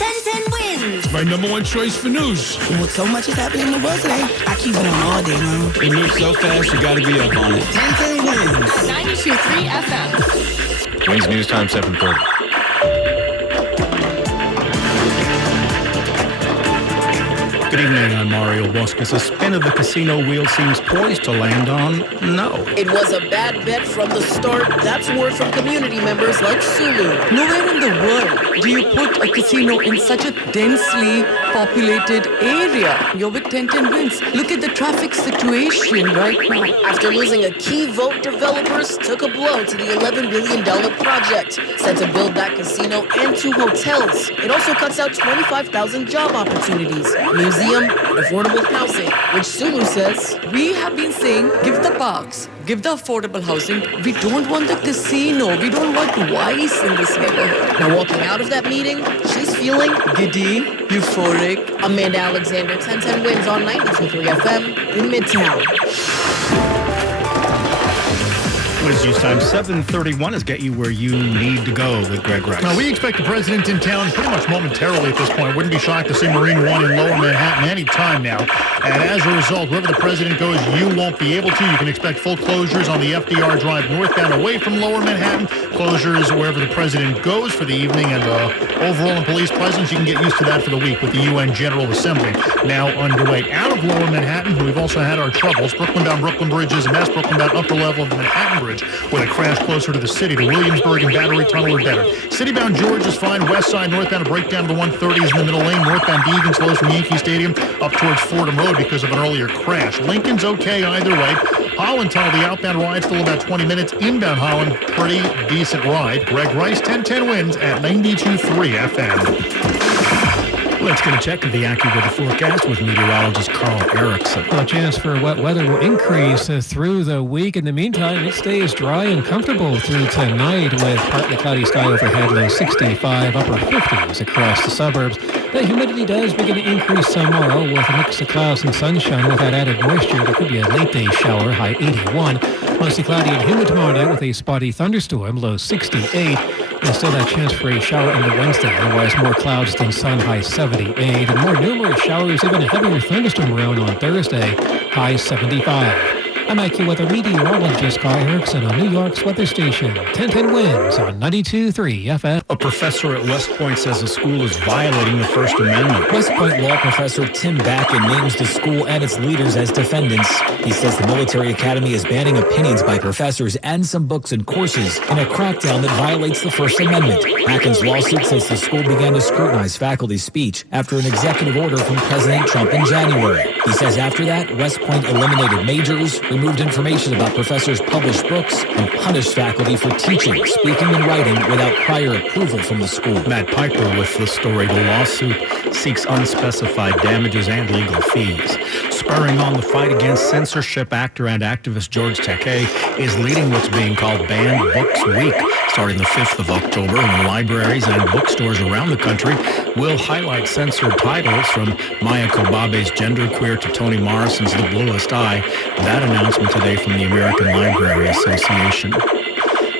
1010 wins. My number one choice for news. Well, so much is happening in the world today. I keep it on all day long. It moves so fast, you gotta be up on it. 1010 wins. 92.3 FM. Wins News Time 7:30. Good evening, I'm Mario Boscus. A spin of the casino wheel seems poised to land on no. It was a bad bet from the start. That's word from community members like Sulu. Nowhere in the world do you put a casino in such a densely populated area. You're with 1010 wins. Look at the traffic situation right now. After losing a key vote, developers took a blow to the $11 billion project set to build that casino and 2 hotels. It also cuts out 25,000 job opportunities, museum, and affordable housing, which Sulu says, We have been saying, give the parks, give the affordable housing. We don't want the casino. We don't want vice in this neighborhood. Now walking out of that meeting, she's feeling Giddy, euphoric. Amanda Alexander, 1010 wins on 92.3 FM in Midtown. Wins News Time 7:31 is get you where you need to go with Greg Rice. Now, we expect the president in town pretty much momentarily at this point. Wouldn't be shocked to see Marine One in Lower Manhattan any time now. And as a result, wherever the president goes, you won't be able to. You can expect full closures on the FDR Drive northbound away from Lower Manhattan. Closures wherever the president goes for the evening. And overall in police presence, you can get used to that for the week with the UN General Assembly now underway. Out of Lower Manhattan, we've also had our troubles. Brooklyn-bound Brooklyn Bridge is a mess. Brooklyn-bound upper level of the Manhattan Bridge with a crash closer to the city. The Williamsburg and Battery Tunnel are better. City-bound George is fine. West side northbound, a breakdown of the 130s in the middle lane. Northbound Deegan slows from Yankee Stadium up towards Fordham Road because of an earlier crash. Lincoln's okay either way. Holland Tunnel, the outbound ride, still about 20 minutes. Inbound Holland, pretty decent ride. Greg Rice, 1010 wins at 92.3 FM. Let's get a check of the AccuWeather forecast with meteorologist Carl Erickson. A chance for wet weather will increase through the week. In the meantime, it stays dry and comfortable through tonight with partly cloudy sky overhead, low 65, upper 50s across the suburbs. The humidity does begin to increase tomorrow with a mix of clouds and sunshine. With that added moisture, there could be a late day shower, high 81. Mostly cloudy and humid tomorrow night with a spotty thunderstorm, low 68. And still that chance for a shower on the Wednesday. Otherwise, more clouds than sun, high 78. And more numerous showers, even a heavier thunderstorm around on Thursday, high 75. I'm AccuWeather meteorologist Carl Erickson on New York's weather station. 1010 wins on 92.3 FM. A professor at West Point says the school is violating the First Amendment. West Point law professor Tim Backen names the school and its leaders as defendants. He says the military academy is banning opinions by professors and some books and courses in a crackdown that violates the First Amendment. Backen's lawsuit says the school began to scrutinize faculty speech after an executive order from President Trump in January. He says after that, West Point eliminated majors, removed information about professors' published books, and punished faculty for teaching, speaking, and writing without prior approval from the school. Matt Piper with the story. The lawsuit seeks unspecified damages and legal fees. Spurring on the fight against censorship, actor and activist George Takei is leading what's being called Banned Books Week. Starting the 5th of October, and libraries and bookstores around the country will highlight censored titles from Maya Kobabe's Genderqueer to Toni Morrison's The Bluest Eye. That announcement today from the American Library Association.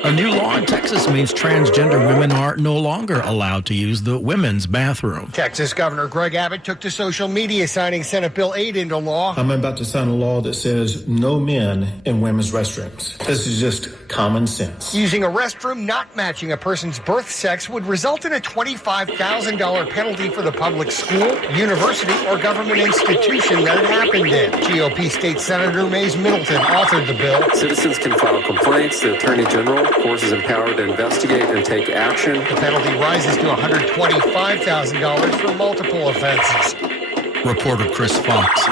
A new law in Texas means transgender women are no longer allowed to use the women's bathroom. Texas Governor Greg Abbott took to social media signing Senate Bill 8 into law. I'm about to sign a law that says no men in women's restrooms. This is just common sense. Using a restroom not matching a person's birth sex would result in a $25,000 penalty for the public school, university, or government institution that it happened in. GOP State Senator Mays Middleton authored the bill. Citizens can file complaints. The Attorney General, of course, is empowered to investigate and take action. The penalty rises to $125,000 for multiple offenses. Reporter Chris Fox.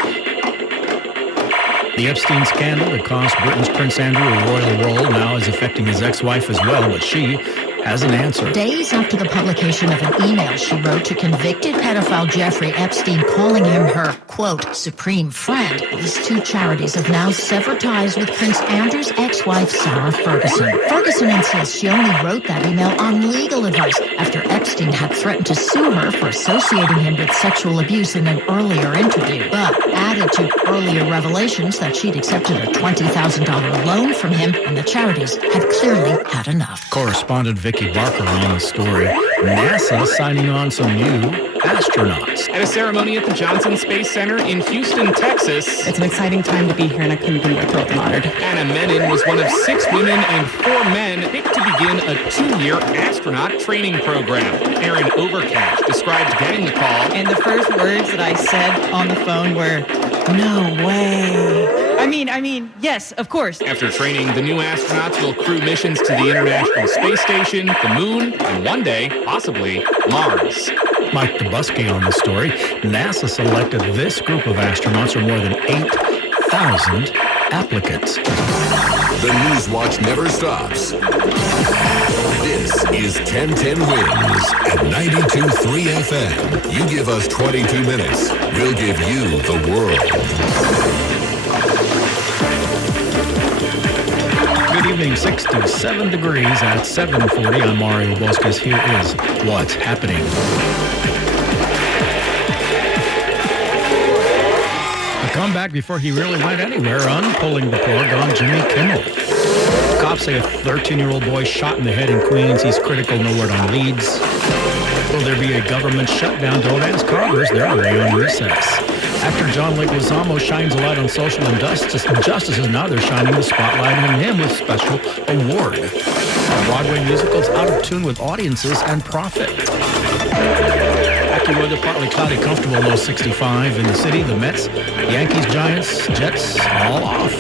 The Epstein scandal that cost Britain's Prince Andrew a royal role now is affecting his ex-wife as well, but she has an answer. Days after the publication of an email she wrote to convicted pedophile Jeffrey Epstein calling him her, quote, supreme friend, these two charities have now severed ties with Prince Andrew's ex-wife, Sarah Ferguson. Ferguson insists she only wrote that email on legal advice after Epstein had threatened to sue her for associating him with sexual abuse in an earlier interview, but added admitted to earlier revelations that she'd accepted a $20,000 loan from him, and the charities had clearly had enough. Correspondent Vicki Barker on the story. NASA signing on some new astronauts. At a ceremony at the Johnson Space Center in Houston, Texas. It's an exciting time to be here, and I couldn't be more thrilled and honored. Anna Menon was one of 6 women and 4 men picked to begin a 2-year astronaut training program. Aaron Overcash described getting the call. And the first words that I said on the phone were, "No way." I mean, yes, of course. After training, the new astronauts will crew missions to the International Space Station, the Moon, and one day, possibly, Mars. Mike Dubusky on the story. NASA selected this group of astronauts from more than 8,000 applicants. The News Watch never stops. This is 1010 Wins at 92.3 FM. You give us 22 minutes, we'll give you the world. Good evening, 67 degrees at 7:40. I'm Mario Bosques. Here is what's happening. A comeback before he really went anywhere on pulling the plug on Jimmy Kimmel. Cops say a 13-year-old boy shot in the head in Queens. He's critical, no word on leads. Will there be a government shutdown? Don't ask Congress. They're away on recess. Actor John Leguizamo shines a light on social injustices. Now they're shining the spotlight on him with special award. A Broadway musical's out of tune with audiences and profit. AccuWeather, partly cloudy, comfortable, low 65 in the city. The Mets, Yankees, Giants, Jets, all off.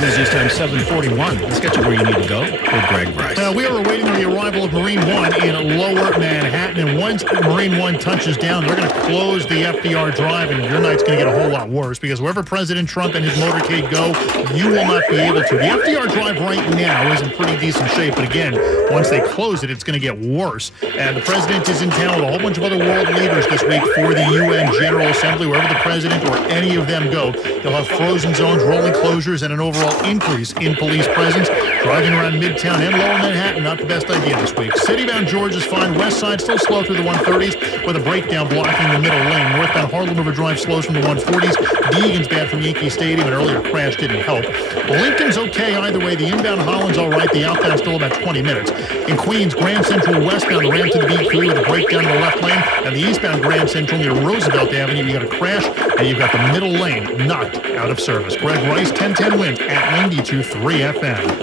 News time 7:41. Let's get you where you need to go with Greg Bryce. We are awaiting the arrival of Marine One in Lower Manhattan, and once Marine One touches down, they're going to close the FDR Drive, and your night's going to get a whole lot worse because wherever President Trump and his motorcade go, you will not be able to. The FDR Drive right now is in pretty decent shape, but again, once they close it, it's going to get worse. And the president is in town with a whole bunch of other world leaders this week for the UN General Assembly. Wherever the president or any of them go, they'll have frozen zones, rolling closures, and an overall increase in police presence. Driving around Midtown and Lower Manhattan, not the best idea this week. Citybound George is fine. West Side still slow through the 130s with a breakdown blocking the middle lane. Northbound Harlem River Drive slows from the 140s. Deegan's bad from Yankee Stadium. An earlier crash didn't help. Lincoln's okay either way. The inbound Holland's all right. The outbound still about 20 minutes. In Queens, Grand Central westbound, the ramp to the B3 with a breakdown in the left lane. And the eastbound Grand Central near Roosevelt Avenue, you got a crash, and you've got the middle lane knocked out of service. Greg Rice, 1010 Wins at 92.3 FM.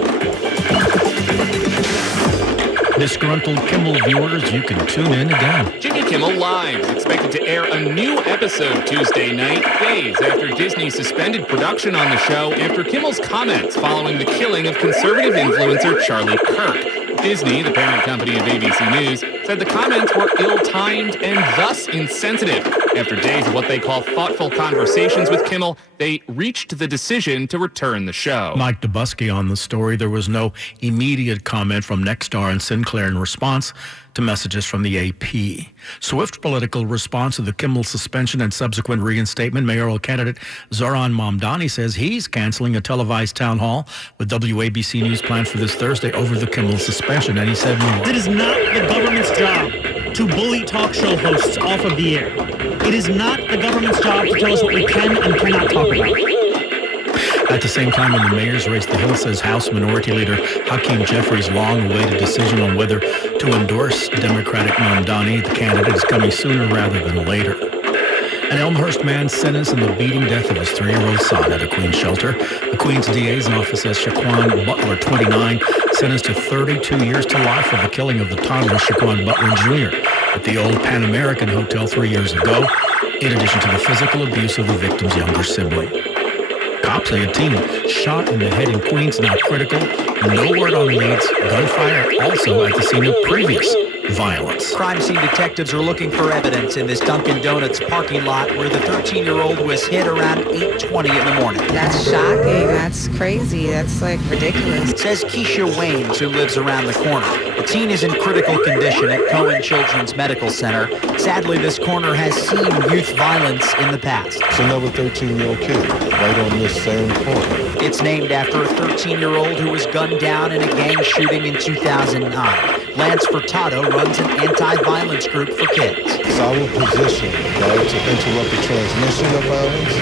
Disgruntled Kimmel viewers, you can tune in again. Jimmy Kimmel Live is expected to air a new episode Tuesday night, days after Disney suspended production on the show after Kimmel's comments following the killing of conservative influencer Charlie Kirk. Disney, the parent company of ABC News, said the comments were ill-timed and thus insensitive. After days of what they call thoughtful conversations with Kimmel, they reached the decision to return the show. Mike Dubusky on the story. There was no immediate comment from Nexstar and Sinclair in response to messages from the AP. Swift political response to the Kimmel suspension and subsequent reinstatement. Mayoral candidate Zoran Mamdani says he's canceling a televised town hall with WABC News planned for this Thursday over the Kimmel suspension, and he said more. It is not the government's job to bully talk show hosts off of the air. It is not the government's job to tell us what we can and cannot talk about. At the same time, in the mayor's race, The Hill says House Minority Leader Hakeem Jeffries' long-awaited decision on whether to endorse Democratic Mamdani, the candidate, is coming sooner rather than later. An Elmhurst man sentenced in the beating death of his 3-year-old son at a Queens shelter. The Queens DA's office says Shaquan Butler, 29, sentenced to 32 years to life for the killing of the toddler Shaquan Butler Jr. at the old Pan American Hotel 3 years ago, in addition to the physical abuse of the victim's younger sibling. Cops say a teen shot in the head in Queens, not critical. No word on leads. Gunfire also at the scene of previous violence. Crime scene detectives are looking for evidence in this Dunkin' Donuts parking lot where the 13-year-old was hit around 8:20 in the morning. That's shocking. That's crazy. That's like ridiculous. Says Keisha Waynes, who lives around the corner. The teen is in critical condition at Cohen Children's Medical Center. Sadly, this corner has seen youth violence in the past. It's another 13-year-old kid right on this same corner. It's named after a 13-year-old who was gunned down in a gang shooting in 2009. Lance Furtado runs an anti-violence group for kids. It's our position, right, to interrupt the transmission of violence,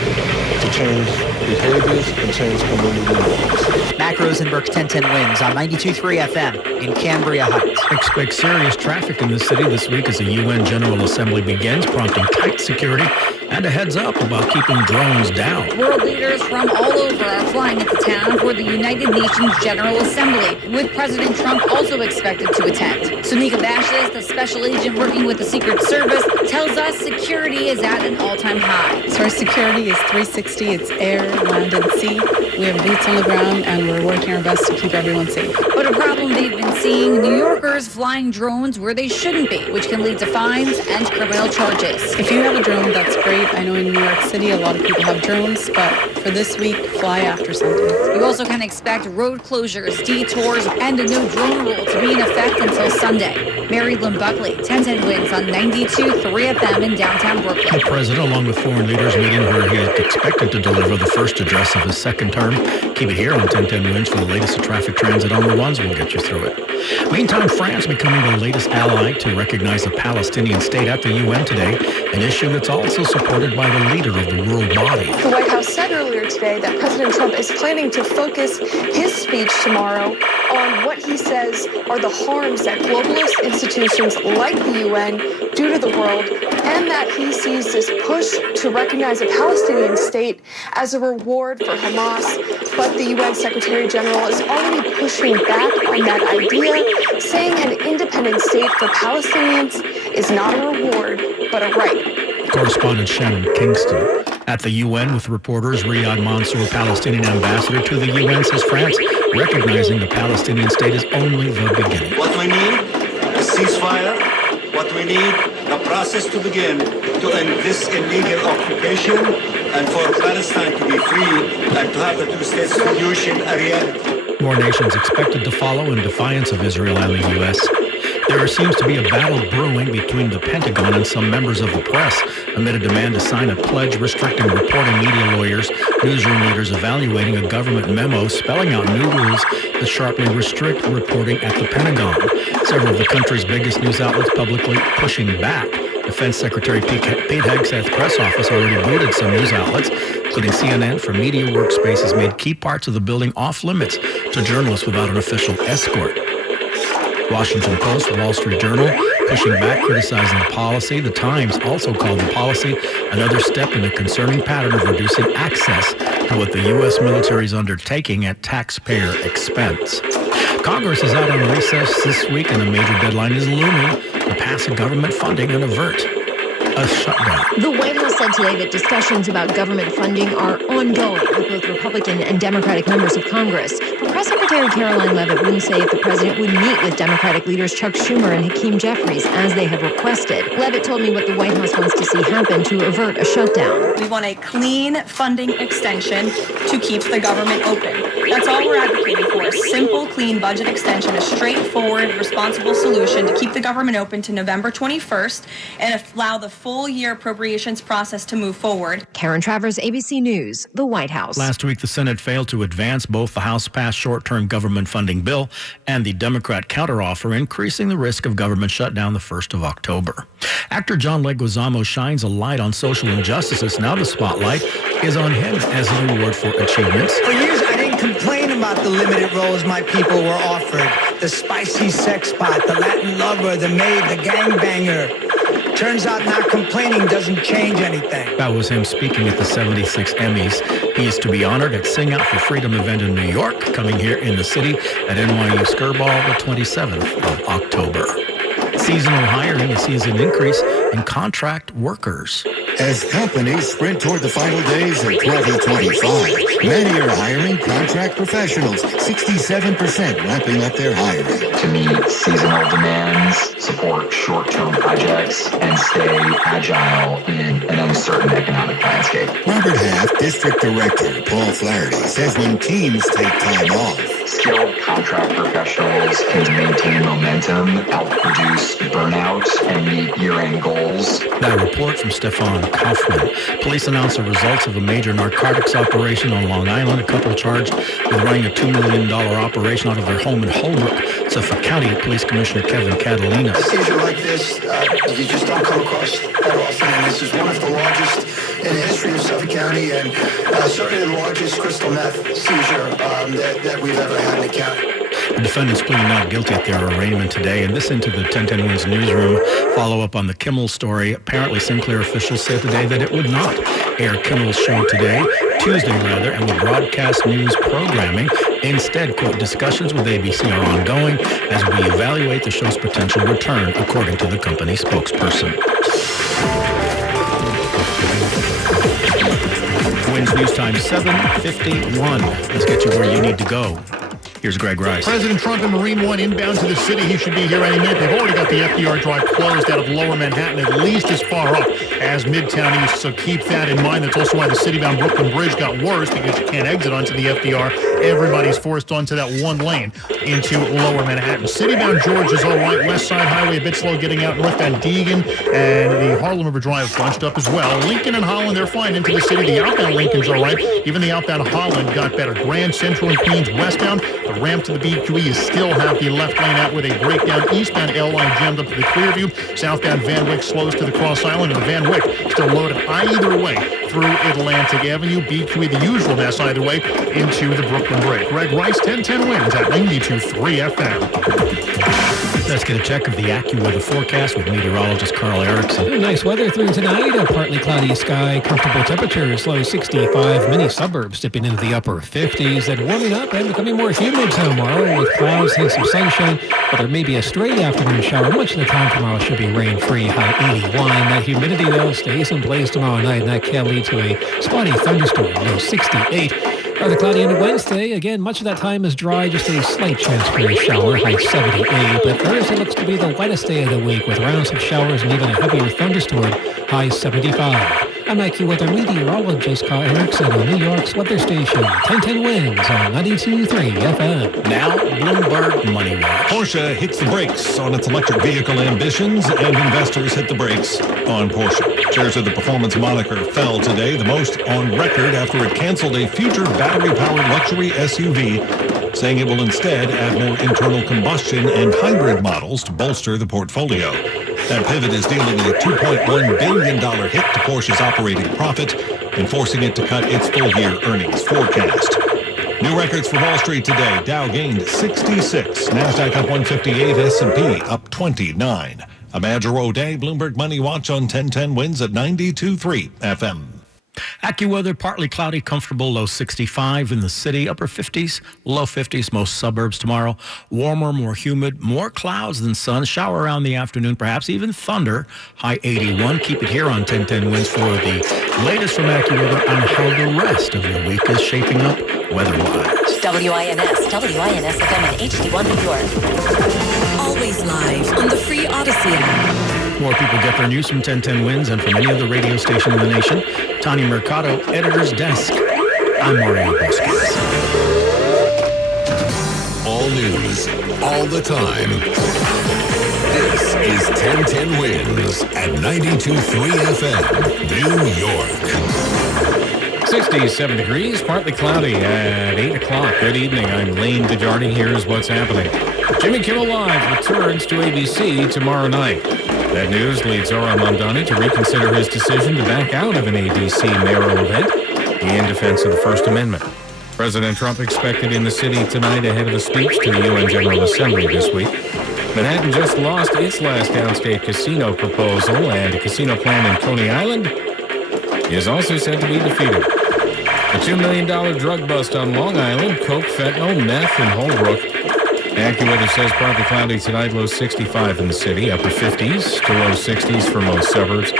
to change behaviors and change community norms. Mac Rosenberg, 1010 Wins on 92.3 FM in Cambria Heights. Expect serious traffic in the city this week as the UN General Assembly begins, prompting tight security and a heads up about keeping drones down. World leaders from all over are flying into town for the United Nations General Assembly, with President Trump also expected to attend. Sunika Vashis, the special agent working with the Secret Service, tells us security is at an all-time high. So our security is 360. It's air, land, and sea. We have boots on the ground, and we're working our best to keep everyone safe. But a problem they've been seeing, New Yorkers flying drones where they shouldn't be, which can lead to fines and criminal charges. If you have a drone, that's great. I know in New York City, a lot of people have drones, but for this week, fly after something. You also can expect road closures, detours, and a new drone rule to be in effect until Sunday. Mary Lynn Buckley, 1010 Wins on 92.3 FM in downtown Brooklyn. The president, along with foreign leaders, meeting where he is expected to deliver the first address of his second term. Keep it here on 1010 Wins for the latest of traffic transit on the ones. We'll get you through it. Meantime, France becoming the latest ally to recognize a Palestinian state at the UN today, an issue that's also supported by the leader of the world body. The White House said earlier today that President Trump is planning to focus his speech tomorrow on what he says are the harms that globalist institutions like the UN do to the world, and that he sees this push to recognize a Palestinian state as a reward for Hamas. But the UN Secretary General is already pushing back on that idea, saying an independent state for Palestinians is not a reward, but a right. Correspondent Shannon Kingston. At the UN with reporters, Riyad Mansour, Palestinian ambassador to the UN, says France recognizing the Palestinian state is only the beginning. What we need is ceasefire. What we need, the process to begin to end this illegal occupation and for Palestine to be free and to have the two-state solution a reality. More nations expected to follow in defiance of Israel and the U.S. There seems to be a battle brewing between the Pentagon and some members of the press amid a demand to sign a pledge restricting reporting media lawyers, newsroom leaders evaluating a government memo spelling out new rules that sharply restrict reporting at the Pentagon. Several of the country's biggest news outlets publicly pushing back. Defense Secretary Pete Hegseth's press office already booted some news outlets, including CNN, for media workspaces made key parts of the building off limits to journalists without an official escort. Washington Post, Wall Street Journal, pushing back, criticizing the policy. The Times also called the policy another step in a concerning pattern of reducing access to what the U.S. military is undertaking at taxpayer expense. Congress is out on recess this week, and a major deadline is looming to pass a government funding and avert a shutdown. The White House said today that discussions about government funding are ongoing with both Republican and Democratic members of Congress. But Press Secretary Caroline Leavitt wouldn't say if the president would meet with Democratic leaders Chuck Schumer and Hakeem Jeffries as they have requested. Leavitt told me what the White House wants to see happen to avert a shutdown. We want a clean funding extension to keep the government open. That's all we're advocating for, a simple, clean budget extension, a straightforward, responsible solution to keep the government open to November 21st and allow the full-year appropriations process to move forward. Karen Travers, ABC News, the White House. Last week, the Senate failed to advance both the House-passed short-term government funding bill and the Democrat counteroffer, increasing the risk of government shutdown the 1st of October. Actor John Leguizamo shines a light on social injustices. Now the spotlight is on him as a reward for achievements. For years, I didn't complain about the limited roles my people were offered. The spicy sex pot, the Latin lover, the maid, the gangbanger. Turns out not complaining doesn't change anything. That was him speaking at the 76 Emmys. He is to be honored at Sing Out for Freedom event in New York, coming here in the city at NYU Skirball the 27th of October. Seasonal hiring sees an increase in contract workers. As companies sprint toward the final days of 2025, many are hiring contract professionals, 67% wrapping up their hiring. To meet seasonal demands, support short-term projects, and stay agile in an uncertain economic landscape. Robert Half, District Director Paul Flaherty, says when teams take time off, Skilled contract professionals can maintain momentum, help reduce burnout, and meet year-end goals. That report from Stefan Kaufman. Police announced the results of a major narcotics operation on Long Island. A couple charged with running a $2 million operation out of their home in Holbrook. Suffolk County Police Commissioner Kevin Catalina. A seizure like this, you just don't come across that often, and this is one of the largest in the history of Suffolk County, and certainly the largest crystal meth seizure that we've ever had in the county. The defendants pleading not guilty at their arraignment today. And this into the 1010 Wins newsroom. Follow up on the Kimmel story. Apparently, Sinclair officials said today that it would not air Kimmel's show Tuesday, and would broadcast news programming. Instead, quote, discussions with ABC are ongoing as we evaluate the show's potential return, according to the company spokesperson. Wins News Time 7:51. Let's get you where you need to go. Here's Greg Rice. President Trump and Marine One inbound to the city. He should be here any minute. They've already got the FDR Drive closed out of Lower Manhattan, at least as far up as Midtown East. So keep that in mind. That's also why the city-bound Brooklyn Bridge got worse, because you can't exit onto the FDR. Everybody's forced onto that one lane into Lower Manhattan. City-bound George is all right. West Side Highway a bit slow getting out. Northbound Deegan and the Harlem River Drive bunched up as well. Lincoln and Holland, they're flying into the city. The outbound Lincoln's all right. Even the outbound Holland got better. Grand Central and Queens westbound. The ramp to the BQE, you still have the left lane out with a breakdown. Eastbound L line jammed up to the Clearview. Southbound Van Wyck slows to the Cross Island, and the Van Wyck still loaded either way through Atlantic Avenue. BQE, the usual mess either way, into the Brooklyn Bridge. Greg Rice, 1010 Wins at 92.3 FM. Let's get a check of the AccuWeather forecast with meteorologist Carl Erickson. Nice weather through tonight. A partly cloudy sky, comfortable temperatures, low 65. Many suburbs dipping into the upper 50s. Then warming up and becoming more humid tomorrow with clouds and some sunshine. But there may be a stray afternoon shower. Much of the time tomorrow should be rain-free, high 81. That humidity, though, stays in place tomorrow night, and that can lead to a spotty thunderstorm, low 68. Rather cloudy into Wednesday. Again, much of that time is dry, just a slight chance for a shower, high 78. But Thursday looks to be the wettest day of the week with rounds of showers and even a heavier thunderstorm, high 75. I'm AccuWeather meteorologist Carl Erickson on New York's weather station, 1010 Wins on 92.3 FM. Now, Bloomberg Money Watch. Porsche hits the brakes on its electric vehicle ambitions, and investors hit the brakes on Porsche. Shares of the performance moniker fell today, the most on record after it canceled a future battery-powered luxury SUV, saying it will instead add more internal combustion and hybrid models to bolster the portfolio. That pivot is dealing a $2.1 billion hit to Porsche's operating profit and forcing it to cut its full-year earnings forecast. New records for Wall Street today. Dow gained 66, NASDAQ up 158, S&P up 29. A Badger Day, Bloomberg Money Watch on 1010 Wins at 92.3 FM. AccuWeather, partly cloudy, comfortable, low 65 in the city, upper 50s, low 50s, most suburbs tomorrow. Warmer, more humid, more clouds than sun, shower around the afternoon, perhaps even thunder, high 81. Keep it here on 1010 Wins for the latest from AccuWeather on how the rest of your week is shaping up weather-wise. WINS FM and HD1 New York. Always live on the free Odyssey app. More people get their news from 1010 Wins and from any other radio station in the nation. Tanya Mercado, Editor's Desk. I'm Mario Busquets. All news, all the time. This is 1010 Wins at 92.3 FM, New York. 67 degrees, partly cloudy at 8 o'clock. Good evening. I'm Lane Gajardi. Here's what's happening. Jimmy Kimmel Live returns to ABC tomorrow night. That news leads Zoran Mondani to reconsider his decision to back out of an ABC mayoral event in defense of the First Amendment. President Trump expected in the city tonight ahead of a speech to the UN General Assembly this week. Manhattan just lost its last downstate casino proposal, and a casino plan in Coney Island is also said to be defeated. A $2 million drug bust on Long Island, coke, fentanyl, meth, and Holbrook. AccuWeather says partly cloudy tonight, low 65 in the city, upper 50s to low 60s for most suburbs.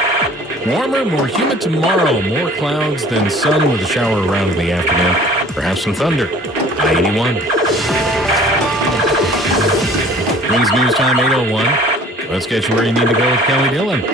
Warmer, more humid tomorrow, more clouds than sun with a shower around in the afternoon. Perhaps some thunder, high 81. Wins News Time 8:01. Let's get you where you need to go with Kelly Dillon.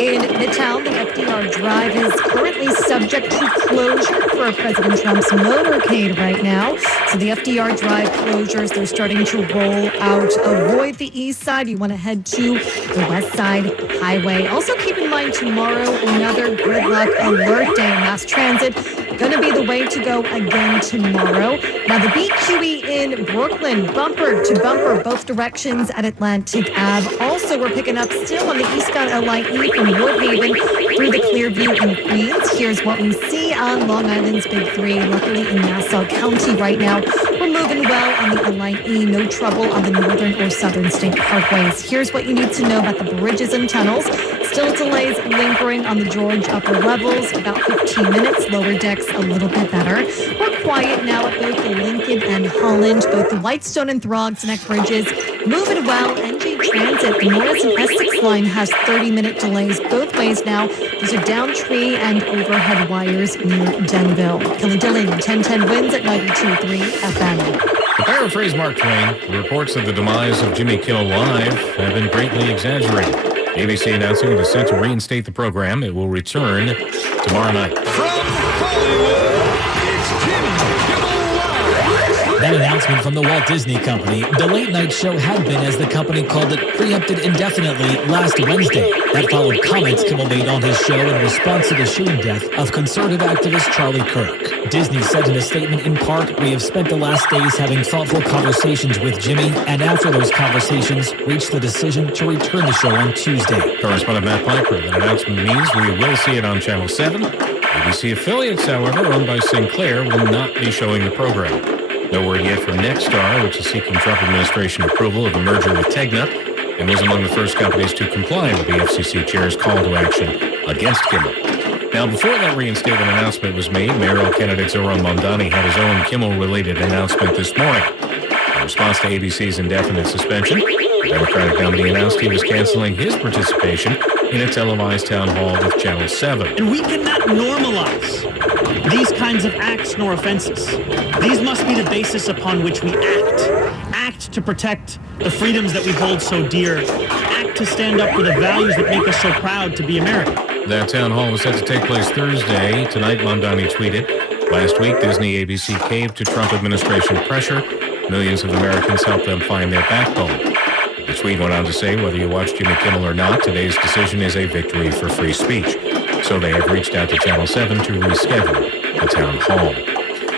In Midtown, the FDR FDR Drive is currently subject to closure for President Trump's motorcade right now. So the FDR Drive closures, they're starting to roll out. Avoid the east side. You want to head to the west side highway. Also keep in mind tomorrow, another gridlock alert day. Mass transit going to be the way to go again tomorrow. Now the BQE in Brooklyn, bumper to bumper, both directions at Atlantic Ave. Also, we're picking up still on the eastbound LIE from Woodhaven through the Clearview in Queens. Here's what we see on Long Island's Big Three. Luckily in Nassau County right now, we're moving well on the LIE. No trouble on the northern or southern state parkways. Here's what you need to know about the bridges and tunnels. Still delays lingering on the George upper levels, about 15 minutes. Lower decks a little bit better. We're quiet now at both the Lincoln and Holland, both the Whitestone and Throgs Neck bridges. Moving well. NJ Transit, the Norris and Essex line has 30-minute delays both ways now. These are down tree and overhead wires near Denville. Kelly Dillon, 1010 wins at 92.3 FM. To paraphrase Mark Twain, the reports of the demise of Jimmy Kimmel Live have been greatly exaggerated. ABC announcing it is set to reinstate the program. It will return tomorrow night. That announcement from the Walt Disney Company, the late night show had been, as the company called it, preempted indefinitely last Wednesday. That followed comments Kimmel made on his show in response to the shooting death of conservative activist Charlie Kirk. Disney said in a statement, in part, "We have spent the last days having thoughtful conversations with Jimmy, and after those conversations, reached the decision to return the show on Tuesday." Correspondent Matt Piper, that announcement means we will see it on Channel 7. ABC affiliates, however, owned by Sinclair, will not be showing the program. No word yet from Nexstar, which is seeking Trump administration approval of a merger with Tegna, and was among the first companies to comply with the FCC chair's call to action against Kimmel. Now, before that reinstatement announcement was made, mayoral candidate Zohran Mamdani had his own Kimmel-related announcement this morning. In response to ABC's indefinite suspension, the Democratic nominee announced he was canceling his participation in a televised town hall with Channel 7. And we cannot normalize these kinds of acts nor offenses. These must be the basis upon which we act. Act to protect the freedoms that we hold so dear. Act to stand up for the values that make us so proud to be American. That town hall was set to take place Thursday. Tonight, Mamdani tweeted, "Last week, Disney ABC caved to Trump administration pressure. Millions of Americans helped them find their backbone." The tweet went on to say, "Whether you watch Jimmy Kimmel or not, today's decision is a victory for free speech." So they have reached out to Channel 7 to reschedule the town hall.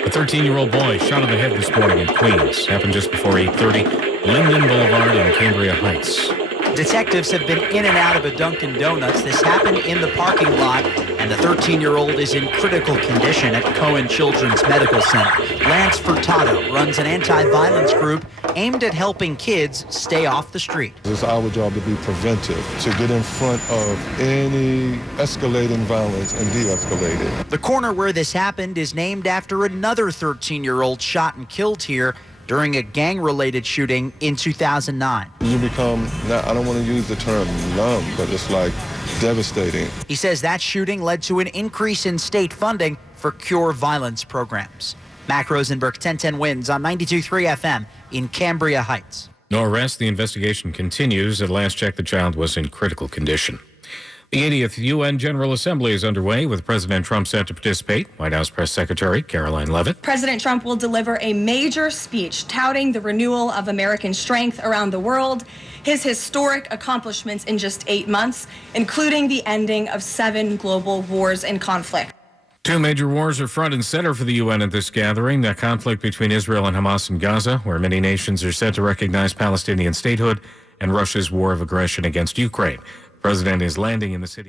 A 13-year-old boy shot in the head this morning in Queens. Happened just before 8:30, Linden Boulevard in Cambria Heights. Detectives have been in and out of a Dunkin' Donuts. This happened in the parking lot, and the 13-year-old is in critical condition at Cohen Children's Medical Center. Lance Furtado runs an anti-violence group aimed at helping kids stay off the street. It's our job to be preventive, to get in front of any escalating violence and de-escalate it. The corner where this happened is named after another 13-year-old shot and killed here during a gang-related shooting in 2009. You become, I don't want to use the term numb, but it's like devastating. He says that shooting led to an increase in state funding for cure violence programs. Mac Rosenberg, 1010 wins on 92.3 FM in Cambria Heights. No arrest. The investigation continues. At last check, the child was in critical condition. The 80th UN General Assembly is underway with President Trump set to participate. White House Press Secretary Caroline Leavitt. President Trump will deliver a major speech touting the renewal of American strength around the world, his historic accomplishments in just 8 months, including the ending of 7 global wars and conflict. 2 major wars are front and center for the UN at this gathering. The conflict between Israel and Hamas in Gaza, where many nations are set to recognize Palestinian statehood, and Russia's war of aggression against Ukraine. The president is landing in the city.